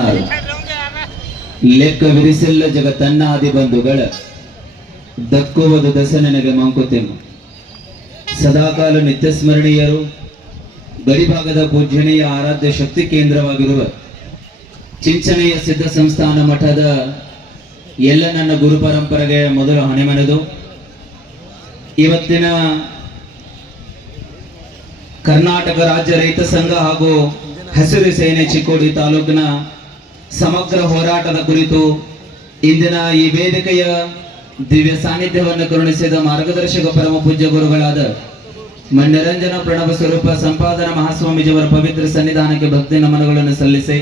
ಮಾತನಾಡು ಲೆಕ್ಕ ವಿರಿಸಿಲ್ಲ ಜಗತ್ತನ್ನಾದಿ ಬಂಧುಗಳ ದಕ್ಕುವುದು ದಸ ನನಗೆ ಮಂಕುತಿಮ್ಮ ಸದಾಕಾಲ ನಿತ್ಯ ಸ್ಮರಣೀಯರು ಗಡಿಭಾಗದ ಪೂಜ್ಯನೀಯ ಆರಾಧ್ಯ ಶಕ್ತಿ ಕೇಂದ್ರವಾಗಿರುವ ಚಿಂಚನೆಯ ಸಿದ್ಧ ಸಂಸ್ಥಾನ ಮಠದ ಎಲ್ಲ ನನ್ನ ಗುರು ಪರಂಪರೆಗೆ ಮೊದಲು ಹಣೆಮನೆದು ಇವತ್ತಿನ ಕರ್ನಾಟಕ ರಾಜ್ಯ ರೈತ ಸಂಘ ಹಾಗೂ ಹಸಿರು ಸೇನೆ ಚಿಕ್ಕೋಡಿ ತಾಲೂಕಿನ ಸಮಗ್ರ ಹೋರಾಟದ ಕುರಿತು ಇಂದಿನ ಈ ವೇದಿಕೆಯ ದಿವ್ಯ ಸಾನ್ನಿಧ್ಯವನ್ನು ಕರುಣಿಸಿದ ಮಾರ್ಗದರ್ಶಕ ಪರಮ ಪೂಜ್ಯ ಗುರುಗಳಾದ ಮಣ್ಯರಂಜನ ಪ್ರಣವ ಸ್ವರೂಪ ಸಂಪಾದನಾ ಮಹಾಸ್ವಾಮೀಜಿಯವರ ಪವಿತ್ರ ಸನ್ನಿಧಾನಕ್ಕೆ ಭಕ್ತಿ ನಮನಗಳನ್ನು ಸಲ್ಲಿಸಿ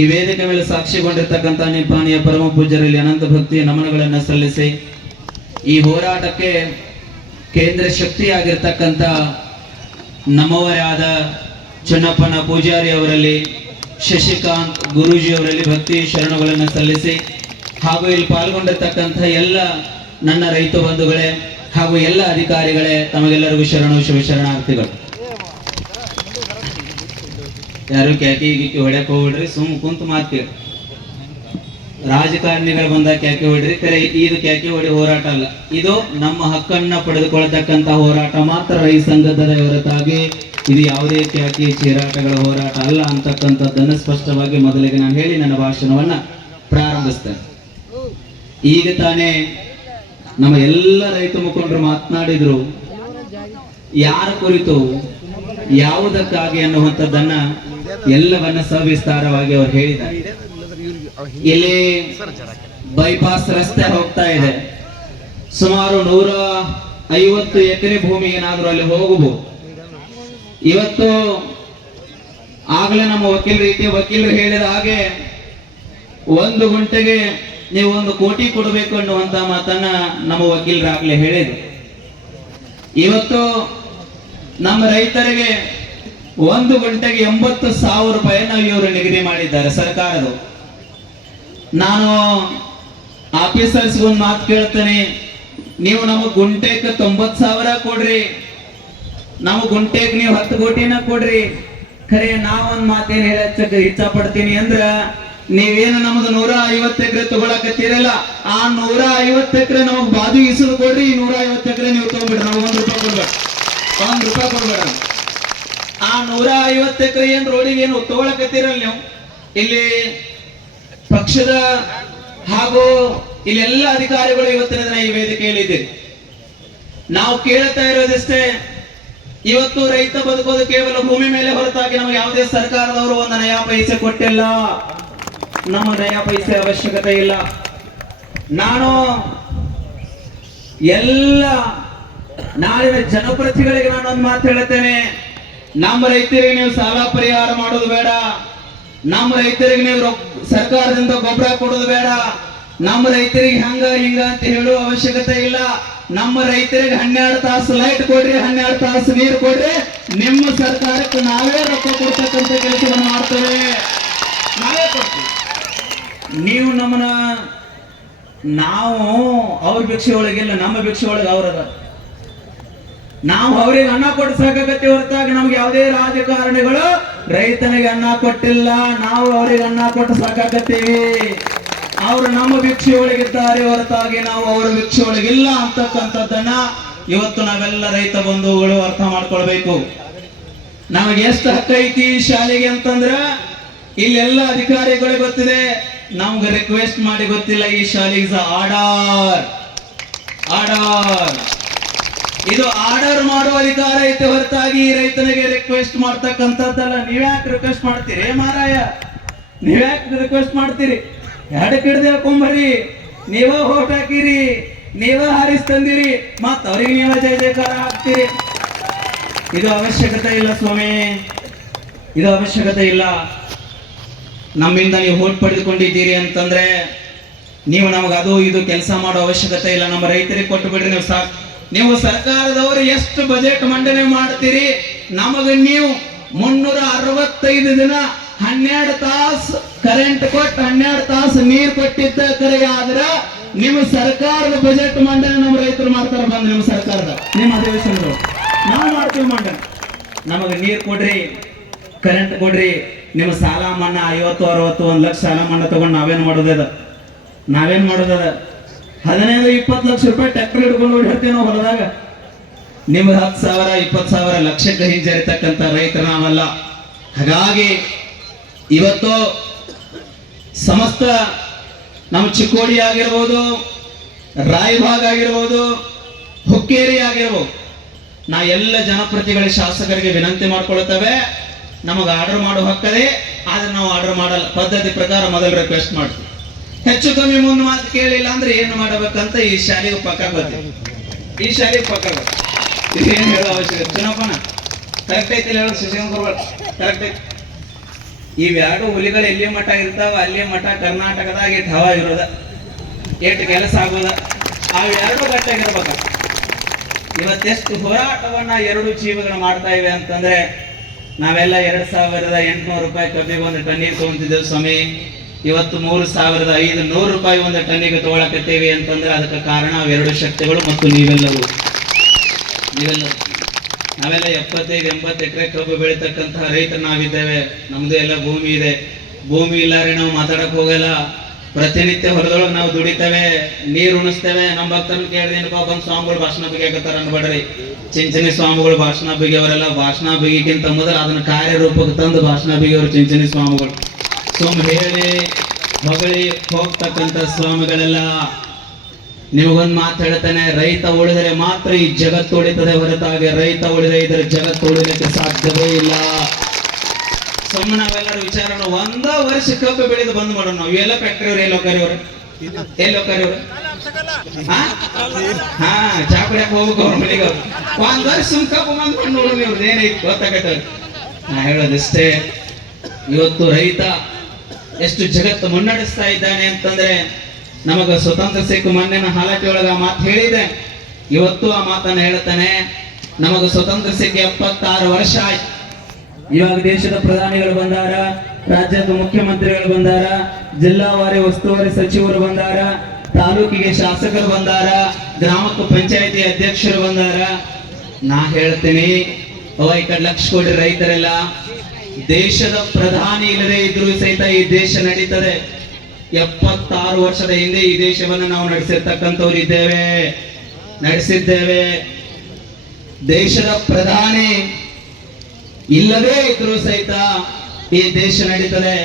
ಈ ವೇದಿಕೆ ಮೇಲೆ ಸಾಕ್ಷಿಗೊಂಡಿರ್ತಕ್ಕಂಥ ನಿಪಾಣಿಯ ಪರಮ ಪೂಜ್ಯರಲ್ಲಿ ಅನಂತ ಭಕ್ತಿಯ ನಮನಗಳನ್ನು ಸಲ್ಲಿಸಿ ಈ ಹೋರಾಟಕ್ಕೆ ಕೇಂದ್ರ ಶಕ್ತಿಯಾಗಿರ್ತಕ್ಕಂಥ ನಮ್ಮವರೇ ಆದ ಚನ್ನಪ್ಪನ ಪೂಜಾರಿ ಅವರಲ್ಲಿ ಶಶಿಕಾಂತ್ ಗುರೂಜಿ ಅವರಲ್ಲಿ ಭಕ್ತಿ ಶರಣಗಳನ್ನು ಸಲ್ಲಿಸಿ ಹಾಗೂ ಇಲ್ಲಿ ಪಾಲ್ಗೊಂಡಿರ್ತಕ್ಕಂಥ ಎಲ್ಲ ನನ್ನ ರೈತ ಬಂಧುಗಳೇ ಹಾಗೂ ಎಲ್ಲ ಅಧಿಕಾರಿಗಳೇ ತಮಗೆಲ್ಲರಿಗೂ ಶರಣಾರ್ಥಿಗಳು. ಯಾರು ಕ್ಯಾಕಿ ಗಿಕ್ಕಿ ಹೊಡ್ಯಾಕ ಹೋಗ್ಬಿಡ್ರಿ, ಸುಮ್ ಕುಂತು ಮಾತು ರಾಜಕಾರಣಿಗಳು ಬಂದಾಗ ಕ್ಯಾಕಿ ಹೊಡ್ರಿ. ಇದು ಕ್ಯಾಕಿ ಹೊಡಿ ಹೋರಾಟ ಅಲ್ಲ, ಇದು ನಮ್ಮ ಹಕ್ಕನ್ನ ಪಡೆದುಕೊಳ್ತಕ್ಕಂತ ಹೋರಾಟ ಮಾತ್ರ ರೈತ ಸಂಘದ ಹೊರತಾಗಿ ಇದು ಯಾವುದೇ ಕ್ಯಾಕಿ ಚೀರಾಟಗಳ ಹೋರಾಟ ಅಲ್ಲ ಅಂತಕ್ಕಂಥದ್ದನ್ನು ಸ್ಪಷ್ಟವಾಗಿ ಮೊದಲಿಗೆ ನಾನು ಹೇಳಿ ನನ್ನ ಭಾಷಣವನ್ನ ಪ್ರಾರಂಭಿಸ್ತೇನೆ. ಈಗ ತಾನೇ ನಮ್ಮ ಎಲ್ಲ ರೈತ ಮುಖಂಡರು ಮಾತನಾಡಿದ್ರು, ಯಾರ ಕುರಿತು ಯಾವುದಕ್ಕಾಗಿ ಅನ್ನುವಂಥದ್ದನ್ನ ಎಲ್ಲವನ್ನ ಸವಿಸ್ತಾರವಾಗಿ ಅವರು ಹೇಳಿದ್ದಾರೆ. ಇಲ್ಲಿ ಬೈಪಾಸ್ ರಸ್ತೆ ಹೋಗ್ತಾ ಇದೆ, ಸುಮಾರು 150 ಎಕರೆ ಭೂಮಿ ಏನಾದ್ರೂ ಅಲ್ಲಿ ಹೋಗಬಹುದು. ಇವತ್ತು ಆಗಲೇ ನಮ್ಮ ವಕೀಲರು ಹೇಳಿದ ಹಾಗೆ 1 ಗುಂಟೆಗೆ ನೀವು 1 ಕೋಟಿ ಕೊಡಬೇಕು ಅನ್ನುವಂತ ಮಾತನ್ನ ನಮ್ಮ ವಕೀಲರಾಗ್ಲೇ ಹೇಳಿದ್ರು. ಇವತ್ತು ನಮ್ಮ ರೈತರಿಗೆ 1 ಗುಂಟೆಗೆ 80,000 ರೂಪಾಯಿನ ಇವರು ನಿಗದಿ ಮಾಡಿದ್ದಾರೆ ಸರ್ಕಾರದವರು. ನಾನು ಆಫೀಸರ್ಸ್ ಒಂದು ಮಾತು ಕೇಳ್ತೇನೆ, ನೀವು ನಮಗೆ ಗುಂಟೆಗೆ 90,000 ಕೊಡ್ರಿ, ನಾವು ಗುಂಟೆಗೆ ನೀವು 10 ಕೋಟಿನ ಕೊಡ್ರಿ. ಖರೆ ನಾವೊಂದು ಮಾತೇನು ಹೇಳಕ್ಕೆ ಇಚ್ಛಾ ಪಡ್ತೀನಿ ಅಂದ್ರ, ನೀವೇನು ನಮ್ದು 150 ಎಕರೆ ತಗೊಳಕತ್ತೀರಲ್ಲ, ಆ 150 ಎಕರೆ ನಮಗ್ ಬಾಜು ಇಸುದು ಕೊಡ್ರಿ. 150 ಎಕರೆ ನೀವು ತಗೊಂಡ್ಬಿಡ್ರಿ, ನಮಗ್ $1 ಕೊಡ್ಬೇಡ. ಆ 150 ಎಕರೆ ಏನ್ ರೋಡಿಗೆ ಏನು ತಗೊಳಕತ್ತೀರಲ್ಲ ನೀವು, ಇಲ್ಲಿ ಪಕ್ಷದ ಹಾಗೂ ಇಲ್ಲೆಲ್ಲ ಅಧಿಕಾರಿಗಳು ಇವತ್ತಿನ ದಿನ ಈ ವೇದಿಕೆಯಲ್ಲಿ ಇದ್ದೀರಿ. ನಾವು ಕೇಳ್ತಾ ಇರೋದಿಷ್ಟೇ, ಇವತ್ತು ರೈತ ಬದುಕೋದು ಕೇವಲ ಭೂಮಿ ಮೇಲೆ ಹೊರತಾಗಿ ನಮಗೆ ಯಾವುದೇ ಸರ್ಕಾರದವರು 1 ನಯಾ ಪೈಸೆ ಕೊಟ್ಟಿಲ್ಲ. ನಮ್ಮ ನಯಾ ಪೈಸೆ ಅವಶ್ಯಕತೆ ಇಲ್ಲ. ನಾನು ಎಲ್ಲ ನಾಳಿನ ಜನಪ್ರತಿನಿಧಿಗಳಿಗೆ ನಾನೊಂದು ಮಾತು ಹೇಳುತ್ತೇನೆ, ನಮ್ಮ ರೈತರಿಗೆ ನೀವು ಸಾಲ ಪರಿಹಾರ ಮಾಡೋದು ಬೇಡ, ನಮ್ಮ ರೈತರಿಗೆ ನೀವು ಸರ್ಕಾರದಿಂದ ಗೊಬ್ಬರ ಕೊಡೋದು ಬೇಡ, ನಮ್ಮ ರೈತರಿಗೆ ಹಂಗ ಹಿಂಗ ಅಂತ ಹೇಳುವ ಅವಶ್ಯಕತೆ ಇಲ್ಲ. ನಮ್ಮ ರೈತರಿಗೆ 12 ತಾಸು ಲೈಟ್ ಕೊಡ್ರಿ, 12 ತಾಸು ನೀರು ಕೊಡ್ರಿ, ನಿಮ್ಮ ಸರ್ಕಾರಕ್ಕೆ ನಾವೇ ರೊಕ್ಕ ಕೊಡ್ತಕ್ಕಂಥ ಕೆಲಸವನ್ನು ಮಾಡ್ತೇವೆ, ನಾವೇ ಕೊಡ್ತೀವಿ. ನೀವು ನಮ್ಮನ್ನ, ನಾವು ಅವ್ರ ಭಿಕ್ಷೆ ಒಳಗಿಲ್ಲ, ನಮ್ಮ ಭಿಕ್ಷೆ ಒಳಗೆ ಅವ್ರದ. ನಾವು ಅವ್ರಿಗೆ ಅನ್ನ ಕೊಟ್ಟು ಸಾಕಾಗತ್ತೆ ಹೊರತಾಗಿ ನಮ್ಗೆ ಯಾವುದೇ ರಾಜಕಾರಣಿಗಳು ರೈತನಿಗೆ ಅನ್ನ ಕೊಟ್ಟಿಲ್ಲ. ನಾವು ಅವ್ರಿಗೆ ಅನ್ನ ಕೊಟ್ಟು ಸಾಕಾಗತ್ತೀವಿ. ಅವರು ನಮ್ಮ ಭಿಕ್ಷೆ ಒಳಗಿದ್ದಾರೆ ಹೊರತಾಗಿ ನಾವು ಅವರ ಭಿಕ್ಷೆ ಒಳಗಿಲ್ಲ ಅಂತಕ್ಕಂಥದ್ದನ್ನ ಇವತ್ತು ನಾವೆಲ್ಲ ರೈತ ಬಂಧುಗಳು ಅರ್ಥ ಮಾಡ್ಕೊಳ್ಬೇಕು. ನಮಗೆ ಎಷ್ಟು ಹಕ್ಕ ಐತಿ ಶಾಲೆಗೆ ಅಂತಂದ್ರ ಇಲ್ಲೆಲ್ಲ ಅಧಿಕಾರಿಗಳಿಗೆ ಗೊತ್ತಿದೆ, ನಮ್ಗೆ ರಿಕ್ವೆಸ್ಟ್ ಮಾಡಿ ಗೊತ್ತಿಲ್ಲ. ಈ ಶಾಲೆಗೆ ಆರ್ಡರ್ ಇದು ಆರ್ಡರ್ ಮಾಡುವ ಅಧಿಕಾರ ಐತೆ ಹೊರತಾಗಿ ರೈತನಿಗೆ ರಿಕ್ವೆಸ್ಟ್ ಮಾಡ್ತಕ್ಕಂಥದ್ದಲ್ಲ. ನೀವ್ಯಾಕೆ ರಿಕ್ವೆಸ್ಟ್ ಮಾಡ್ತೀರಿ ಮಾರಾಯ? ನೀವ್ಯಾಕೆ ರಿಕ್ವೆಸ್ಟ್ ಮಾಡ್ತೀರಿ? ಎಡಕ್ಕೆ ಹಿಡ್ದು ಹೇಳ್ಕೊಂಬರ್ರಿ, ನೀವ ಹೋಟ್ ಹಾಕಿರಿ, ನೀವ ಹಾರಿಸ್ ತಂದಿರಿ, ಮತ್ತ ಅವ್ರಿಗೆ ನೀವ ಜಯ ಜಯಕಾರ ಹಾಕ್ತೀರಿ. ಇದು ಅವಶ್ಯಕತೆ ಇಲ್ಲ ಸ್ವಾಮಿ, ಇದು ಅವಶ್ಯಕತೆ ಇಲ್ಲ. ನಮ್ಮಿಂದ ನೀವು ಹೋಟ್ ಪಡೆದುಕೊಂಡಿದ್ದೀರಿ ಅಂತಂದ್ರೆ ನೀವು ನಮಗೆ ಅದು ಇದು ಕೆಲಸ ಮಾಡೋ ಅವಶ್ಯಕತೆ ಇಲ್ಲ. ನಮ್ಮ ರೈತರಿಗೆ ಕೊಟ್ಟು ಬಿಡ್ರಿ ನೀವು ಸಾಕು. ನೀವು ಸರ್ಕಾರದವರು ಎಷ್ಟು ಬಜೆಟ್ ಮಂಡನೆ ಮಾಡ್ತೀರಿ, ನಮಗೆ ನೀವು 365 ದಿನ 12 ತಾಸು ಕರೆಂಟ್ ಕೊಟ್ಟು 12 ತಾಸು ನೀರು ಕೊಟ್ಟಿದ್ದ ಕರೆಗೆ ಆದ್ರೆ ನಿಮ್ಮ ಸರ್ಕಾರದ ಬಜೆಟ್ ಮಂಡನೆ ನಮ್ಮ ರೈತರು ಮಾಡ್ತಾರೆ. ಬಂದು ನಿಮ್ಮ ಸರ್ಕಾರದ ನಿಮ್ಮ ಅಧಿವೇಶನರು ನಾವು ಮಾಡ್ತೀವಿ ಮಂಡನೆ. ನಮಗೆ ನೀರು ಕೊಡ್ರಿ, ಕರೆಂಟ್ ಕೊಡ್ರಿ, ನಿಮ್ಮ ಸಾಲ ಮನ್ನಾ 50-60 ಲಕ್ಷ ಸಾಲ ಮನ್ನಾ ತಗೊಂಡು ನಾವೇನ್ ಮಾಡೋದದ 15-20 ಲಕ್ಷ ರೂಪಾಯಿ ಟ್ರ್ಯಾಕ್ಟರ್ ಹಿಡ್ಕೊಂಡು ಓಡಿರ್ತೀವಿ ನಾವು ಹೊಲದಾಗ. ನಿಮ್ಗೆ 10,000-20,000 ಲಕ್ಷಕ್ಕೆ ಹಿಂಜರಿತಕ್ಕಂಥ ರೈತರು ನಾವಲ್ಲ. ಹಾಗಾಗಿ ಇವತ್ತು ಸಮಸ್ತ ನಮ್ಮ ಚಿಕ್ಕೋಡಿ ಆಗಿರ್ಬೋದು, ರಾಯಭಾಗ ಆಗಿರ್ಬೋದು, ಹುಕ್ಕೇರಿ ಆಗಿರ್ಬೋದು, ನಾ ಎಲ್ಲ ಜನಪ್ರತಿನಿಧಿಗಳ ಶಾಸಕರಿಗೆ ವಿನಂತಿ ಮಾಡ್ಕೊಳ್ತೇವೆ, ನಮಗೆ ಆರ್ಡರ್ ಮಾಡೋ ಹಕ್ಕದೆ, ಆದ್ರೆ ನಾವು ಆರ್ಡರ್ ಮಾಡಲ್ಲ. ಪದ್ಧತಿ ಪ್ರಕಾರ ಮೊದಲು ರಿಕ್ವೆಸ್ಟ್ ಮಾಡ್ತೀವಿ. ಹೆಚ್ಚು ಕಮ್ಮಿ ಮುಂದೆ ಮಾತು ಕೇಳಿಲ್ಲ ಅಂದ್ರೆ ಏನು ಮಾಡಬೇಕಂತ ಈ ಶಾಲೆಗೆ ಪಕ್ಕ ಬರ್ತೀವಿ. ಈ ಶಾಲೆಗೆ ಪಕ್ಕ ಬರ್ತೀವಿ. ಇದೇನು ಹೇಳೋ ಅವಶ್ಯಕತೆ ಚುನಾವಣಾ ಕರೆಕ್ಟ್ ಐತಿ ಹೇಳೋ ಶಿವಶಂಕರ್ ಕರೆಕ್ಟ್ ಐತಿ. ಇವೆರಡು ಹುಲಿಗಳು ಎಲ್ಲಿ ಮಠ ಇರ್ತಾವ ಅಲ್ಲಿ ಮಠ ಕರ್ನಾಟಕದಾಗ ಎಷ್ಟು ಹವಾ ಇರೋದ, ಎಷ್ಟು ಕೆಲಸ ಆಗೋದ, ಅವೆರಡು ಗಟ್ಟಾಗಿರ್ಬೇಕ. ಇವತ್ತೆಷ್ಟು ಹೋರಾಟವನ್ನ ಎರಡು ಜೀವಗಳು ಮಾಡ್ತಾ ಇವೆ ಅಂತಂದ್ರೆ, ನಾವೆಲ್ಲ 2,800 ರೂಪಾಯಿ ಕಬ್ಬಿಗೆ ಒಂದು ಟನ್ನಿಗೆ ತಗೊಂತಿದ್ದೇವೆ ಸ್ವಾಮಿ. ಇವತ್ತು 3,500 ರೂಪಾಯಿ ಒಂದು ಟನ್ನಿಗೆ ತಗೊಳಕತ್ತೇವೆ ಅಂತಂದ್ರೆ ಅದಕ್ಕೆ ಕಾರಣ ಅವೆರಡು ಶಕ್ತಿಗಳು ಮತ್ತು ನೀವೆಲ್ಲವೂ. ನಾವೆಲ್ಲ 75-80 ಎಕರೆ ಕಬ್ಬು ಬೆಳೀತಕ್ಕಂತಹ ರೈತರು ನಾವಿದ್ದೇವೆ. ನಮ್ದು ಎಲ್ಲ ಭೂಮಿ ಇದೆ. ಭೂಮಿ ಇಲ್ಲಾರೆ ನಾವು ಮಾತಾಡಕ್ ಹೋಗಲ್ಲ. ಪ್ರತಿನಿತ್ಯ ಹೊರದೊಳಗೆ ನಾವು ದುಡಿತೇವೆ, ನೀರು ಉಣಿಸ್ತೇವೆ. ನಮ್ಮ ಭಕ್ತರನ್ನು ಕೇಳಿದೇನಪ್ಪ, ಬಂದು ಸ್ವಾಮಿಗಳು ಭಾಷಣ ಬಿಗಿಯಾಕತ್ತಾರ ಅನ್ಬೇಡ್ರಿ. ಚಿಂಚನಿ ಸ್ವಾಮಿಗಳು ಭಾಷಣ ಬಿಗಿಯವರೆಲ್ಲ. ಭಾಷಣ ಬಿಗಿಗಿಂತ ಮೊದಲು ಅದನ್ನ ಕಾರ್ಯರೂಪಕ್ಕೆ ತಂದು ಭಾಷಣ ಬಿಗಿಯವರು ಚಿಂಚನಿ ಸ್ವಾಮಿಗಳು. ಸುಮ್ ಹೇಳಿ ಹೊಗಳಿ ಹೋಗ್ತಕ್ಕಂಥ ಸ್ವಾಮಿಗಳೆಲ್ಲ. ನಿಮಗೊಂದು ಮಾತು ಹೇಳ್ತಾನೆ, ರೈತ ಉಳಿದರೆ ಮಾತ್ರ ಈ ಜಗತ್ತು ಉಳಿತದೆ, ಹೊರತಾಗಿ ರೈತ ಉಳಿದ ಇದರ ಜಗತ್ತು ಉಳಿಲಿಕ್ಕೆ ಸಾಧ್ಯವೇ ಇಲ್ಲ. ಸುಮ್ಮನೆ ನಾವೆಲ್ಲರೂ ವಿಚಾರ, ಒಂದ ವರ್ಷ ಕಬ್ಬು ಬೆಳೆದು ಬಂದ್ ಮಾಡೋಣ. ನಾವು ಎಲ್ಲ ಫ್ಯಾಕ್ಟ್ರಿ ಅವ್ರು ಎಲ್ಲಿ ಹೋಗ್ತಾರಿವ್ರು, ಹಾ ಚಾ ಕುಡಿಯಕ್ ಹೋಗ್ಬೇಕು ಅವ್ರ ಮನೆಗೆ. ಒಂದ್ ವರ್ಷ ಸುಮ್ ಕಬ್ಬು ಬಂದ್ಕೊಂಡು ನೋಡೋಣ, ಇವ್ರದ್ದು ಏನೈತಿ ಗೊತ್ತಾಗತ್ತವ್ರಿ. ನಾ ಹೇಳೋದಿಷ್ಟೇ, ಇವತ್ತು ರೈತ ಎಷ್ಟು ಜಗತ್ತು ಮುನ್ನಡೆಸ್ತಾ ಇದ್ದಾನೆ ಅಂತಂದ್ರೆ, ನಮಗ ಸ್ವತಂತ್ರ ಸಿಕ್ಕ ಮೊನ್ನೆ ಹಾಲಾಟಿ ಒಳಗ ಮಾತು ಹೇಳಿದೆ, ಇವತ್ತು ಆ ಮಾತನ್ನ ಹೇಳ್ತಾನೆ. ನಮಗ ಸ್ವತಂತ್ರ ಸಿಕ್ಕ 76 ವರ್ಷ ಆಯ್ತು. ಇವಾಗ ದೇಶದ ಪ್ರಧಾನಿಗಳು ಬಂದಾರ, ರಾಜ್ಯದ ಮುಖ್ಯಮಂತ್ರಿಗಳು ಬಂದಾರ, ಜಿಲ್ಲಾವಾರಿ ಉಸ್ತುವಾರಿ ಸಚಿವರು ಬಂದಾರ, ತಾಲೂಕಿಗೆ ಶಾಸಕರು ಬಂದಾರ, ಗ್ರಾಮಕ್ಕೆ ಪಂಚಾಯತಿ ಅಧ್ಯಕ್ಷರು ಬಂದಾರ. ನಾ ಹೇಳ್ತೀನಿ, ಈ ಕಡೆ 1,00,000 ಕೋಟಿ ರೈತರೆಲ್ಲ ದೇಶದ ಪ್ರಧಾನಿ ಇಲ್ಲದೆ ಇದ್ರೂ ಸಹಿತ ಈ ದೇಶ ನಡೀತದೆ. 76 ವರ್ಷದ ಹಿಂದೆ ಈ ದೇಶವನ್ನು ನಾವು ನಡೆಸಿರ್ತಕ್ಕಂಥವ್ರು ನಡೆಸಿದ್ದೇವೆ. ದೇಶದ ಪ್ರಧಾನಿ ಇಲ್ಲದೇ ಇದ್ರೂ ಸಹಿತ ಈ ದೇಶ ನಡೀತದೆ.